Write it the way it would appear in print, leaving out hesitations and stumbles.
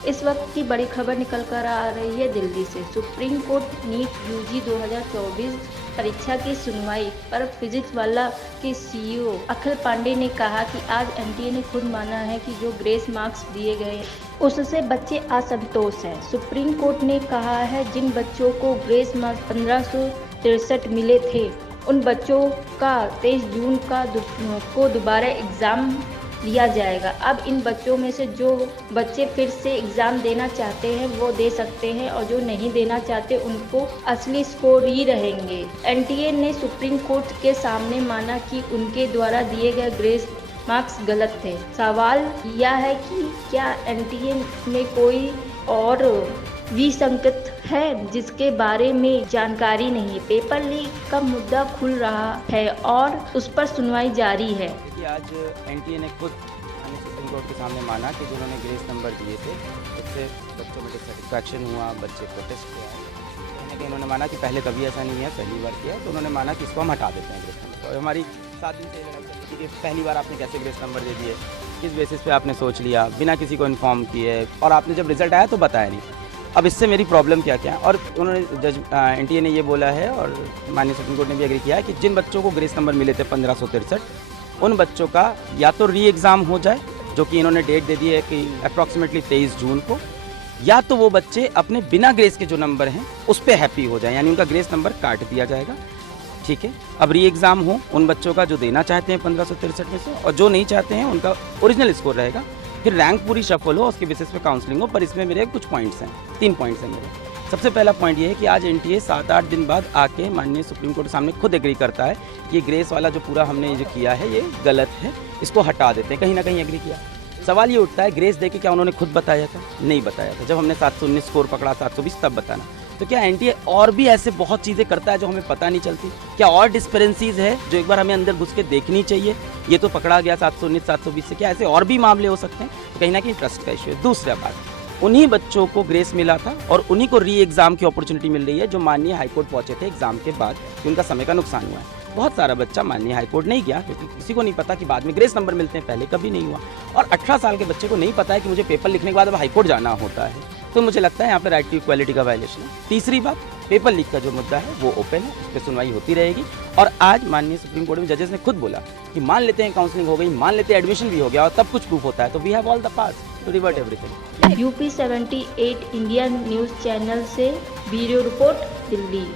इस वक्त की बड़ी खबर निकल कर आ रही है दिल्ली से। सुप्रीम कोर्ट नीट यूजी 2024 परीक्षा की सुनवाई पर फिजिक्स वाला के सीईओ अखिल पांडे ने कहा कि आज एनटीए ने खुद माना है कि जो ग्रेस मार्क्स दिए गए उससे बच्चे असंतोष हैं। सुप्रीम कोर्ट ने कहा है जिन बच्चों को ग्रेस मार्क्स 1563 मिले थे उन बच्चों का 23 जून को दोबारा एग्ज़ाम लिया जाएगा। अब इन बच्चों में से जो बच्चे फिर से एग्ज़ाम देना चाहते हैं वो दे सकते हैं और जो नहीं देना चाहते उनको असली स्कोर ही रहेंगे। एनटीए ने सुप्रीम कोर्ट के सामने माना कि उनके द्वारा दिए गए ग्रेस मार्क्स गलत थे। सवाल यह है कि क्या एनटीए में कोई और विसंगत है जिसके बारे में जानकारी नहीं। पेपर लीक का मुद्दा खुल रहा है और उस पर सुनवाई जारी है। आज एनटीए ने खुद सुप्रीम कोर्ट के सामने माना कि जिन्होंने ग्रेस नंबर दिए थे उससे बच्चों में डिससेटिस्फैक्शन हुआ, बच्चे प्रोटेस्ट किया। कहीं ना कहीं उन्होंने माना कि पहले कभी ऐसा नहीं है, पहली बार किया, तो उन्होंने माना कि इसको हम हटा देते हैं ग्रेस नंबर। और हमारी 7 दिन से लड़ाई चलती थी कि पहली बार आपने कैसे ग्रेस नंबर दे दिए, किस बेसिस पे आपने सोच लिया बिना किसी को इन्फॉर्म किए, और आपने जब रिजल्ट आया तो बताया नहीं। अब इससे मेरी प्रॉब्लम क्या क्या है, और उन्होंने एनटीए ने ये बोला है और माननीय सुप्रीम कोर्ट ने भी एग्री किया है कि जिन बच्चों को ग्रेस नंबर मिले थे 1563 उन बच्चों का या तो री एग्ज़ाम हो जाए, जो कि इन्होंने डेट दे दी है कि अप्रॉक्सीमेटली 23 जून को, या तो वो बच्चे अपने बिना ग्रेस के जो नंबर हैं उस पर हैप्पी हो जाए, यानी उनका ग्रेस नंबर काट दिया जाएगा। ठीक है, अब री एग्ज़ाम हो उन बच्चों का जो देना चाहते हैं 1563 में से, और जो नहीं चाहते हैं उनका ओरिजिनल स्कोर रहेगा। फिर रैंक पूरी शफल हो, उसके बेसिस पे काउंसलिंग हो। पर इसमें मेरे कुछ पॉइंट्स हैं, 3 पॉइंट्स हैं मेरे। सबसे पहला पॉइंट ये है कि आज एनटीए 7-8 दिन बाद आके माननीय सुप्रीम कोर्ट के सामने खुद एग्री करता है कि ये ग्रेस वाला जो पूरा हमने जो किया है ये गलत है, इसको हटा देते हैं। कहीं ना कहीं एग्री किया। सवाल ये उठता है ग्रेस देके क्या उन्होंने खुद बताया था? नहीं बताया था। जब हमने 719 स्कोर पकड़ा 720 तब बताना। तो क्या एनटीए और भी ऐसे बहुत चीज़ें करता है जो हमें पता नहीं चलती? क्या और डिस्पेरेंसीज है जो एक बार हमें अंदर घुस के देखनी चाहिए? ये तो पकड़ा गया 719 720 से, क्या ऐसे और भी मामले हो सकते हैं? तो कहीं ना कहीं ट्रस्ट का इशू है। दूसरा बात, उन्हीं बच्चों को ग्रेस मिला था और उन्हीं को री एग्ज़ाम की अपॉर्चुनिटी मिल रही है जो माननीय हाईकोर्ट पहुंचे थे एग्ज़ाम के बाद कि उनका समय का नुकसान हुआ है। बहुत सारा बच्चा माननीय हाईकोर्ट नहीं गया क्योंकि किसी को नहीं पता कि बाद में ग्रेस नंबर मिलते हैं, पहले कभी नहीं हुआ। और 18 साल के बच्चे को नहीं पता है कि मुझे पेपर लिखने के बाद अब हाईकोर्ट जाना होता है। तो मुझे लगता है यहाँ पर राइट टू इक्वालिटी का वायलेशन है। तीसरी बात, पेपर लीक का जो मुद्दा है वो ओपन है, उस पर सुनवाई होती रहेगी। और आज माननीय सुप्रीम कोर्ट में जजेस ने खुद बोला कि मान लेते हैं काउंसलिंग हो गई, मान लेते हैं एडमिशन भी हो गया और तब कुछ प्रूफ होता है तो we have all the pass to revert everything. UP 78 India news channel से ब्यूरो रिपोर्ट, दिल्ली।